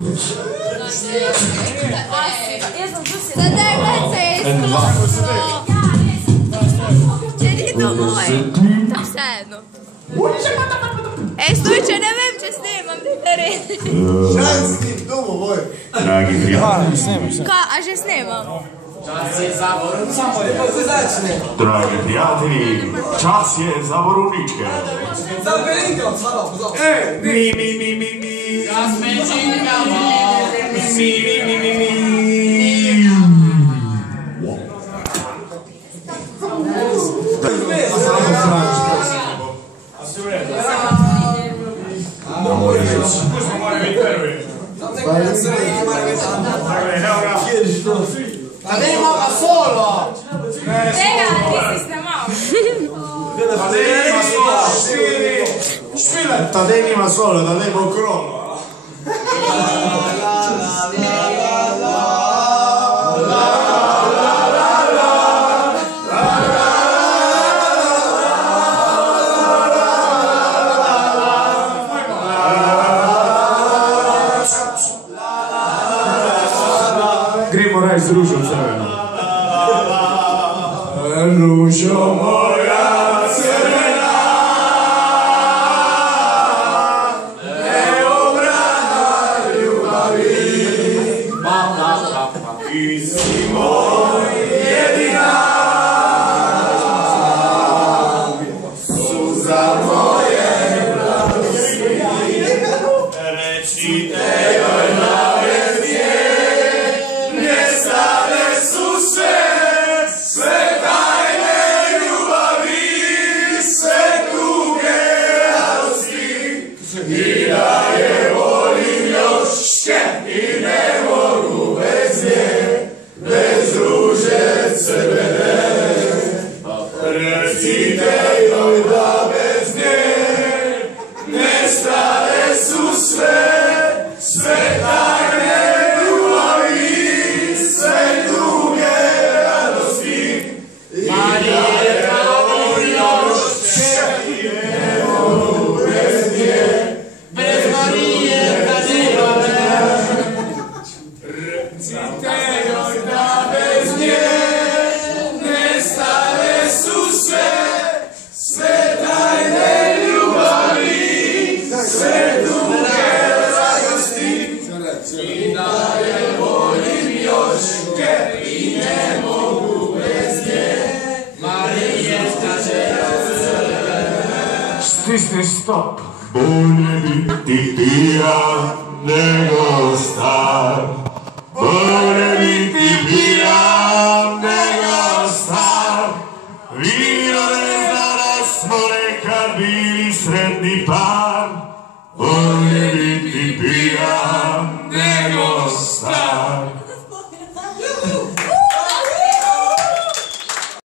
Da daj pazzesco! Čedito moje! Tak vseeno. Slučaj, ne vem, če snemam, dajte red. Šanski, domo moj. Dragi prijatelji. A že snemam? Dragi prijatelji, čas je za borovničke. Mi. Andiamo da solo! Tadenima solo, da nebo crollo. Gremo raj z ružom crveno. Ružo moja crvena, neobrana ljubavi, ti si moj jedina, suza moje mladosti, recite joj na vesnje, nestale su sve tajne ljubavi, sve tuge radosti, i da je volim još i ne mogu bez nje, bez ruže crvene. Recite joj da bez nje nestale su sve tajne ljubavi, sve tuge radosti, i da je volim još i ne mogu bez nje, bez Marije da nema me. Recite joj da bez nje nestale su sve tajne ljubavi, sve tuge radosti, i da je volim još i ne mogu bez nje, Marije Stisni stop. Bolje biti pijan nego star. Bolje biti pijan nego star. Vino ne da smo nekad bili sretni par.